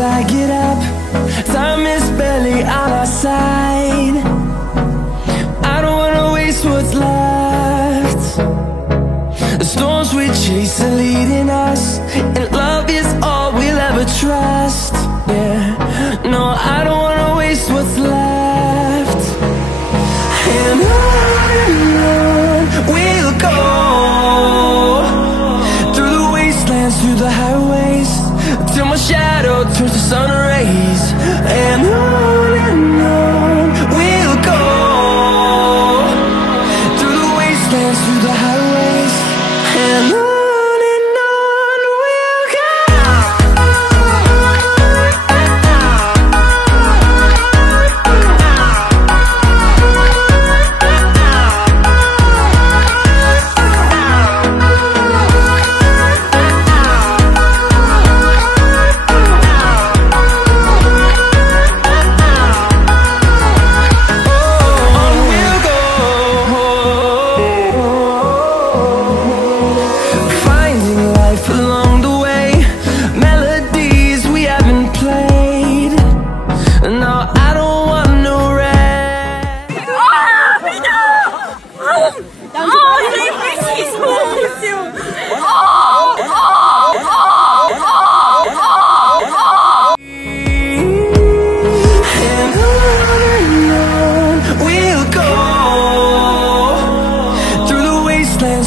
till I get up. Time is barely on our side. I don't wanna waste what's left. The storms we chase are leading us, and love is all we'll ever trust. Yeah, no, I don't wanna waste what's left. And on we'll go, through the wastelands, through the highways, till my shadow turns to sun rays. And on we'll go, through the wastelands, through the highways, and on.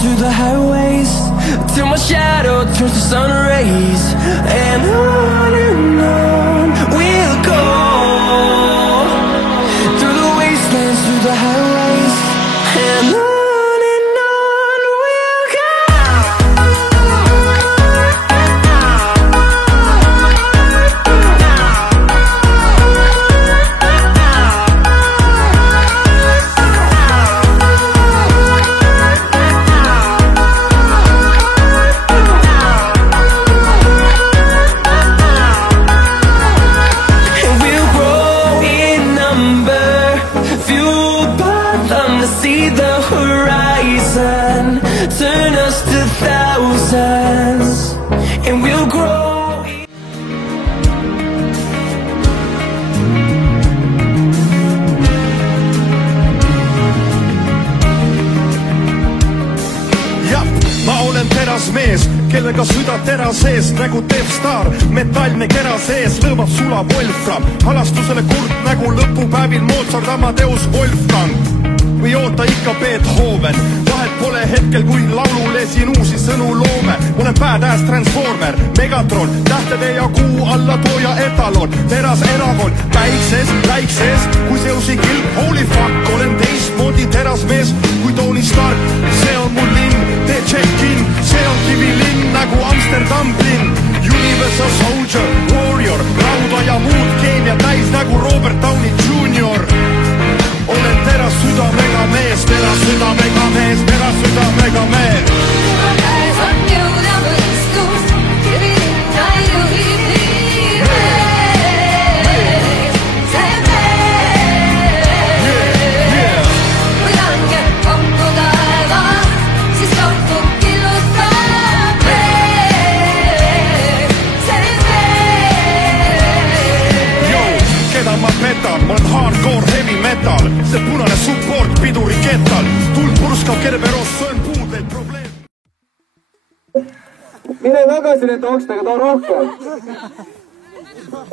Through the highways, till my shadow turns to sun rays. And on we'll go, through the wastelands, through the highways, and on. See the horizon, turn us to thousands, and we'll grow. Jah, ma olen teras mees, kellega süda tera sees nagu Death Star. Metallne kera sees lõõmab sula Wolfram. Halastusele kurt nägu lõpupäevil Mozart, Amadeus, Wolfgang või oota ikka Beethoven. Vahet pole hetkel, kui laulule siin uusi sõnu loome. Olen badass transformer, Megatron, tähtede ja kuu alla tooja etalon. Teras erakond, päikses, läikses, kui Zeusi kilp. Holy fuck, olen teistmoodi terasmees kui Tony Stark. See on mu linn, tee check-in, see on kivilinn nagu Amsterdam linn. Universal soldier, warrior, rauda ja muud keemia täis nagu Robert Downey Jr. Olen teras südamega mees, teras südamega mees, teras südamega mees. Tema käes on jõud ja mõistus, kivilinna juhib nii mees. See mees, kui langeb kokku taeva, siis rohkem killutab mees. See mees, keda ma petan, ma olen hardcore heavy metal. See punane support piduri kettal. Tuld purskav Kerberos, söön puudeid probleem. Mine tagasi nende okstega, too rohkem.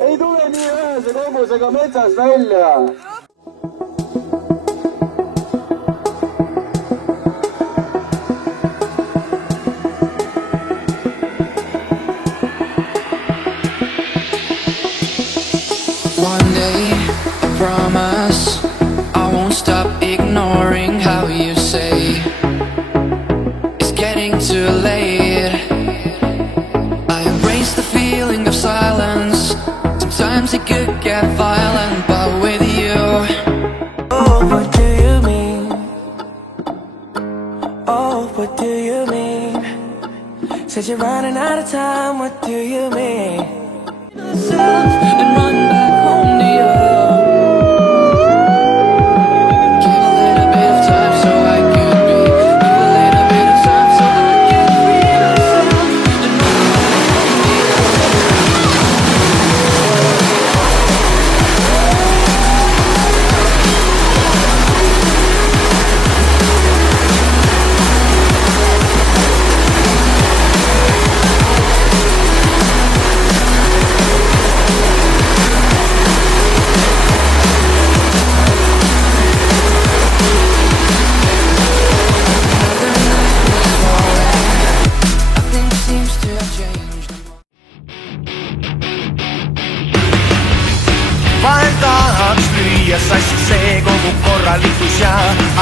Ei tule nii ühese kogusega metsast välja. One day, I promise I won't stop ignoring how you say it's getting too late. I embrace the feeling of silence. Sometimes it could get violent, but with you. Oh, what do you mean? Oh, what do you mean? Said you're running out of time, what do you mean? And run back home to you. Give a little bit of time so I could be. Give a little bit of time so I can free myself. And run back home to you. lüüa sassi see kogu korralikkus ja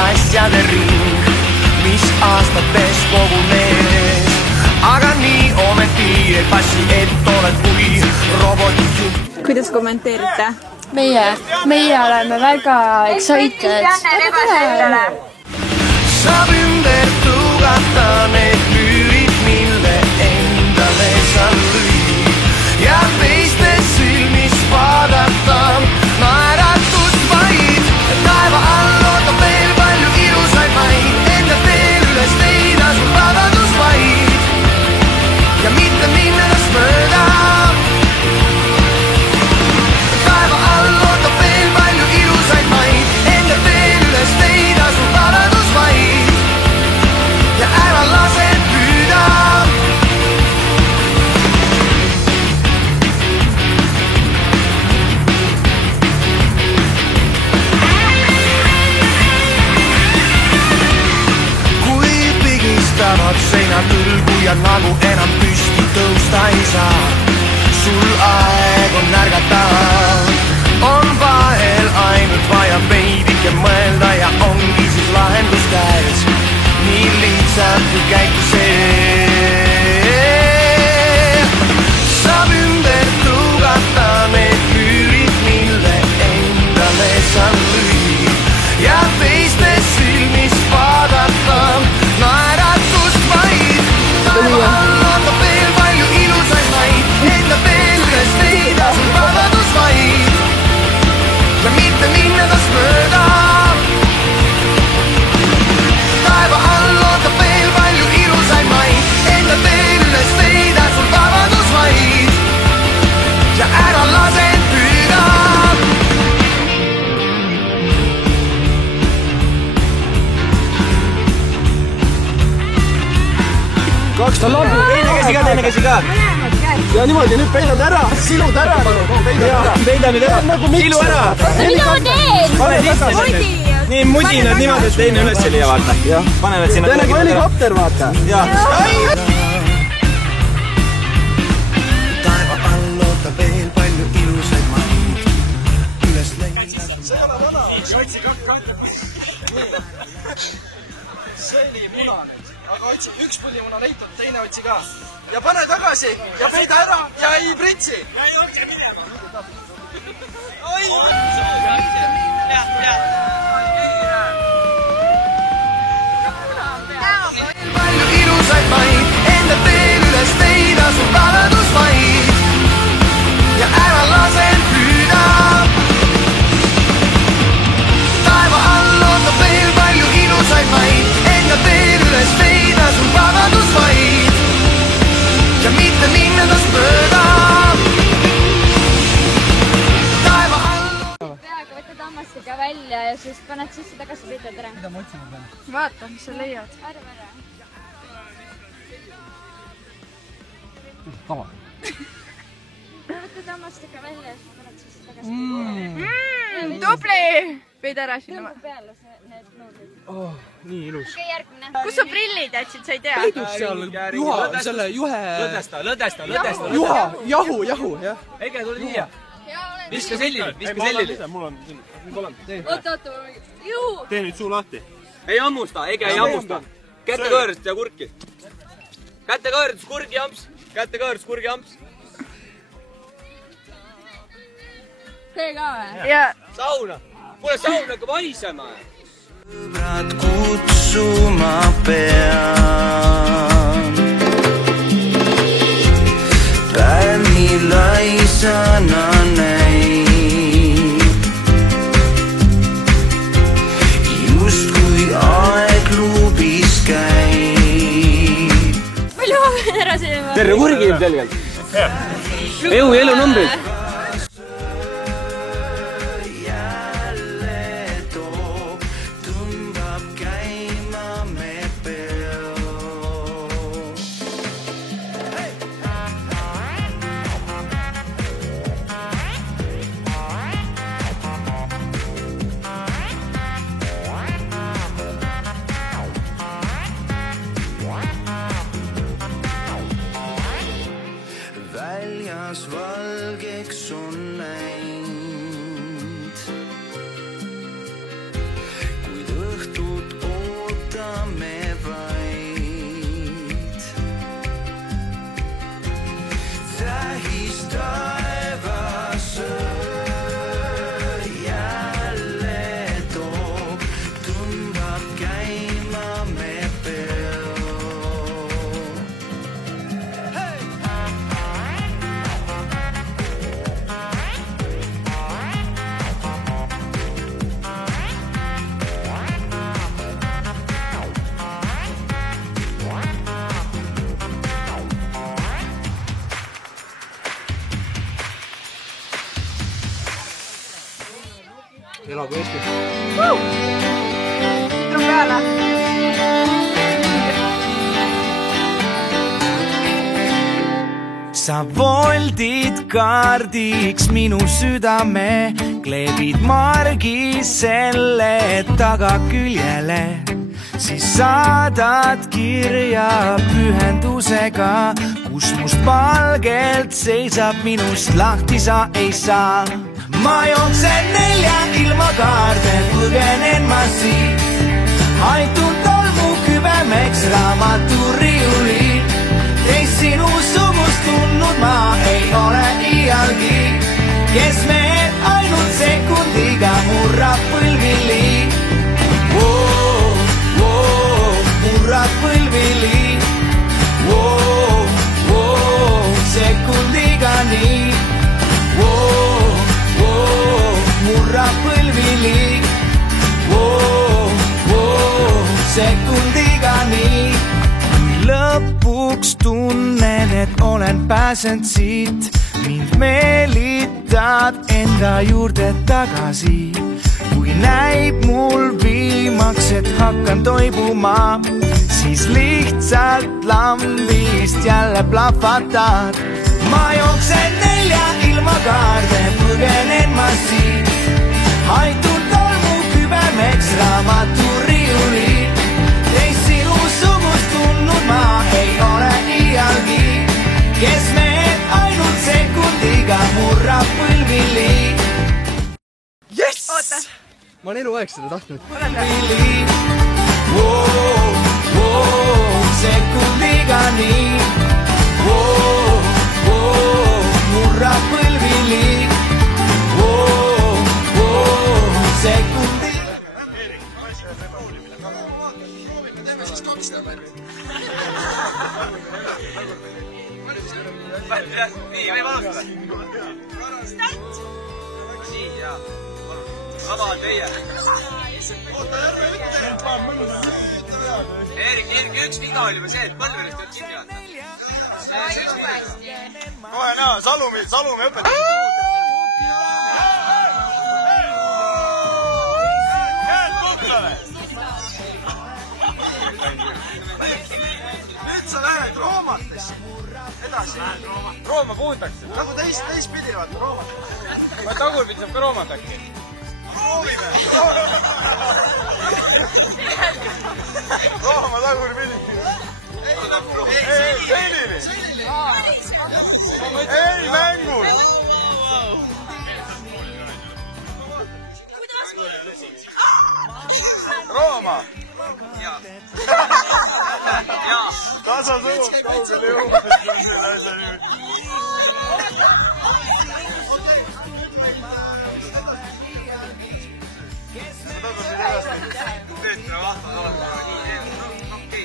asjade ring, mis aastates kogunes. Aga nii ometi ei passi, et oled kui robotit. Kuidas kommenteerite? Meie oleme väga excited. Saab ümber tugata need lüürid, mille endale sa lüüd ja teiste silmis vaadata naeratust vaid. Taeva all ootab veel palju ilusaid maid, enda teel üles leida sul vabadus vaid ja mitte minna tast mööda. Taeva all ootab veel palju ilusaid maid, enda teel üles leida sul vabadus vaid ja ära lase püüda. Kui pigistavad seinad ülgu ja nagu enam püsti tõusta ei saa, sul aeg on ärgata. On vahel ainult vaja veidike mõelda ja ongi siis lahendus käes. Nii lihtsalt kui käiku see. Saab ümber tugata need lüürid, mille endale sa lüüd ja teiste silmis vaadata naeratust vaid. Taeva all ootab veel palju ilusaid maid, enda veel üles leida sul vabadus vaid ja mitte minna tast mööda. Taeva all ootab veel palju ilusaid maid, enda veel üles leida sul vabadus vaid ja ära lase püüda. Kaks ta lambu, teine käsi ka. Ja niimoodi, nüüd peidad ära, silud ära. Peida nüüd ära, silu ära. Mida ma teen? Pane sisse. Nii mudinad niimoodi, et teine üles ei leia, vaata. Panevad sinna. Tee nagu helikopter, vaata. Taeva all ootab veel palju ilusaid maid, üles leida. See ole vana. Ja otsi kakka. See oli munane. Aga otsi üks pudimuna leitud, teine otsi ka. Ja pane tagasi ja peida ära ja ei pritsi. Ja ei otsi minema. Oi! Palju ilusaid maid, enda veel üles leida sul vabadus vaid ja ära lase püüda. Taeva all ootab veel palju ilusaid maid, enda veel üles leida sul vabadus vaid ja mitte minna tast mööda. Taeva all Peaga võtad hammastiga välja ja siis paned sisse tagasi peitad ära. Mida ma otsima pean? Vaata, mis sa leiad. Arva ära. Kava. Võtad hammastiga välja ja siis paned sisse tagasi. Tubli! Peid ära sinna. Tõmba peale need nuudlid. Nii ilus. Okei, järgmine. Kus sa prillid jätsid, sa ei tea? Peidus seal juha, selle juhe... Lõdesta. Juha, jahu, jah. Ege, tule siia. Viska sellile. Mul on siin. Oota. Juhu! Tee nüüd suu lahti. Ei hammusta, Ege ei hammusta. Kätte kõõrdust ja kurki. Kätte kõõrdus, kurgi amps. Kätte kõõrdus, kurgi amps. Tee ka või? Ja Sauna. Kuule, saun hakkab haisema. sõbrad kutsuma pean. Päev nii laisana näib, justkui aeg klubis käib. Palju ma pean ära sööma? Terve kurgi ilmselgelt. Elunumbrid. Väljas valgeks Elagu Eesti. Tule peale. Sa voldid kaardiks minu südame, kleebid margi selle tagaküljele, siis saadad kirja pühendusega, kus must valgelt seisab, minust lahti sa ei saa. Ma jooksen 4 ilma kaarde, põgenen ma siit, haitun tolmu kübemeks raamaturiuli. Teist sinu sugust tundnud ma ei ole iialgi, kes mehed ainult sekundiga murrab põlvili. Murrab põlvili, sekundiga nii. Murrab põlvili, sekundiga nii. Lõpuks tunnen, et olen pääsend siit, mind meelitad enda juurde tagasi. Kui näib mul viimaks, et hakkan toibuma, siis lihtsalt lambist jälle plahvatad. Ma jooksen 4 ilma kaarde, põgenen ma siit, haitun tolmu kübemeks raamaturiuli. Teist sinu sugust tundnud ma ei ole iialgi, kes mehed ainult sekundiga murrab põlvili. Yes! Oota. Ma olen eluaeg seda tahtnud. Sekundiga nii. Murrab põlvili. Sekundiga. Teeme siis 2 tõmmet. Nii, või valutada. Nii, jaa. Vaba on teie. Eerik, üks viga oli või see, et põlverist ei kinni vaata. Kohe näha, Salumi õpetab. Nüüd sa lähed roomatesse. Edasi. Rooma puhutakse. Nagu teistpidi vaata, roomat. Ma tagurpidi saab ka roomat äkki. Proovime. Rooma tagurpidi. Selili. Ei mängul. Rooma. Jaa. Tasa tõub, kaugele jõuab. Töötame vahvad olema. Okei.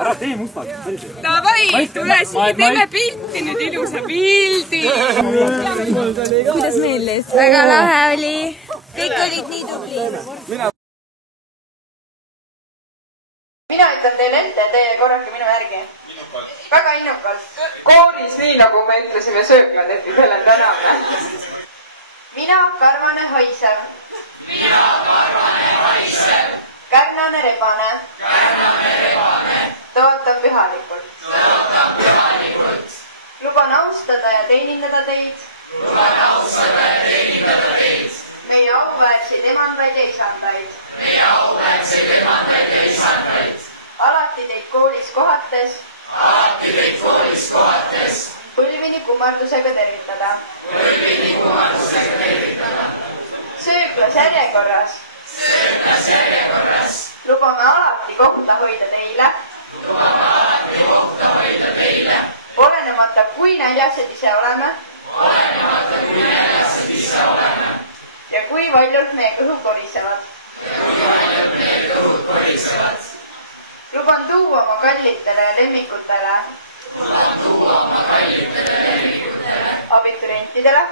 Ära tee mustalt, päriselt. Davai, tule siia, teeme pilti nüüd, ilusa pildi. Kuidas meeldis? Väga lahe oli. Kõik olid nii tublid. Mina ütlen teile ette, teie korrake minu järgi. Väga innukalt. Koolis nii, nagu me ütlesime sööklanneti sellel tänavne. Mina, karvane haisev. Mina, karvane haisev. Kärnane rebane. Tõotan pühalikult. Luban austada ja teenindada teid. Meie auväärseid emandaid ja isandaid. Alati teid koolis kohates. Põlvini kummardusega tervitada. Sööklas järjekorras. Lubame alati kohta hoida teile. Olenemata kui näljased ise oleme. Ja kui valjult meie kõhud korisevad. Luban tuua oma kallitele ja lemmikutele abiturientidele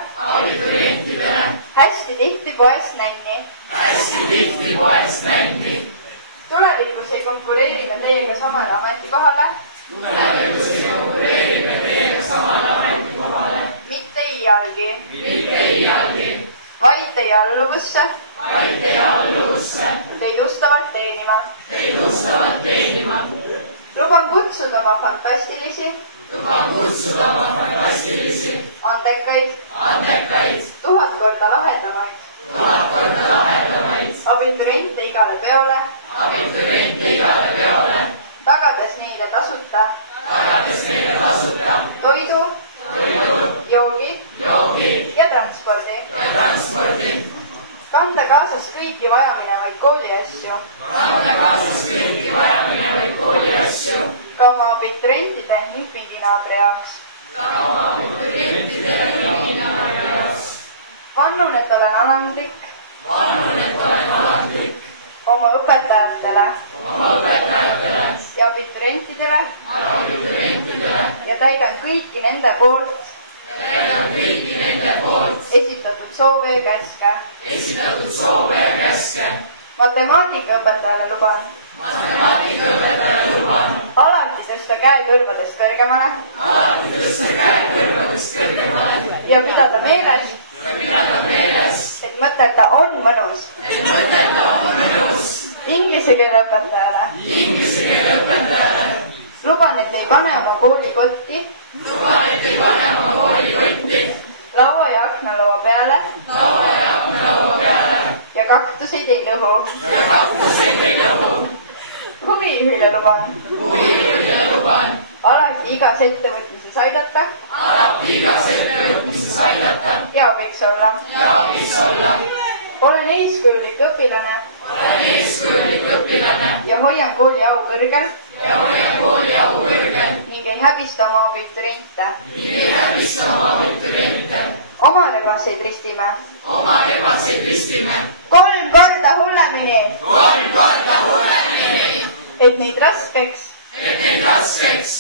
hästi tihti poest nänni. Tulevikus ei konkureeri me teiega samale ametikohale. Mitte iialgi. Vaid teie alluvusse. Teid ustavalt teenima. Luban kutsuda oma fantastilisi. Andekaid. 1000 korda lahedamaid. Abituriente igale peole. Tagades neile tasuta. Toidu. Joogi. Ja transpordi. Kanda kaasas kõiki vajaminevaid kooliasju. Ka oma abiturientide ning pinginaabri jaoks. Vannun, et olen alandlik oma õpetajatele ja abiturientidele ja täidan kõiki nende poolt esitatud soove ja käske. Matemaatikaõpetajale luban alati tõsta käe kõrvadest kõrgemale ja pidada meeles, et mõtelda on mõnus. Inglise keele õpetajale luban, et ei pane oma koolikotti laua ja aknalaua peale ja kaktuseid ei lõhu. Huvijuhile luban alati igas ettevõtmises aidata ja abiks olla. Olen eeskujulik õpilane ja hoian kooli au kõrgel ning ei häbista oma abituriente. Oma rebaseid ristime. 3 korda hullemini. Et neid raskeks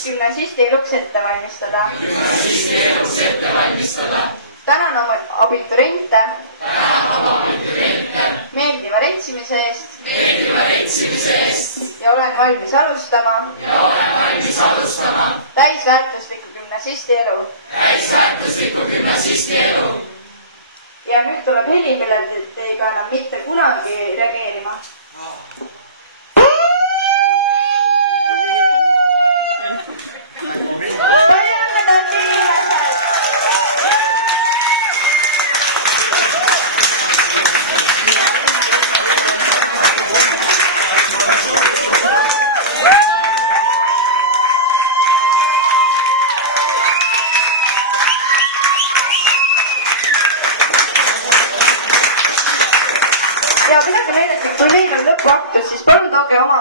gümnasisti eluks ette valmistada. Tänan oma abituriente meeldiva retsimise eest ja olen valmis alustama täisväärtuslikku gümnasisti elu. Ja nüüd tuleb heli, millel te ei pea enam mitte kunagi reageerima. Ja pidage meeles, et kui meil on lõpuaktus, siis palun tooge oma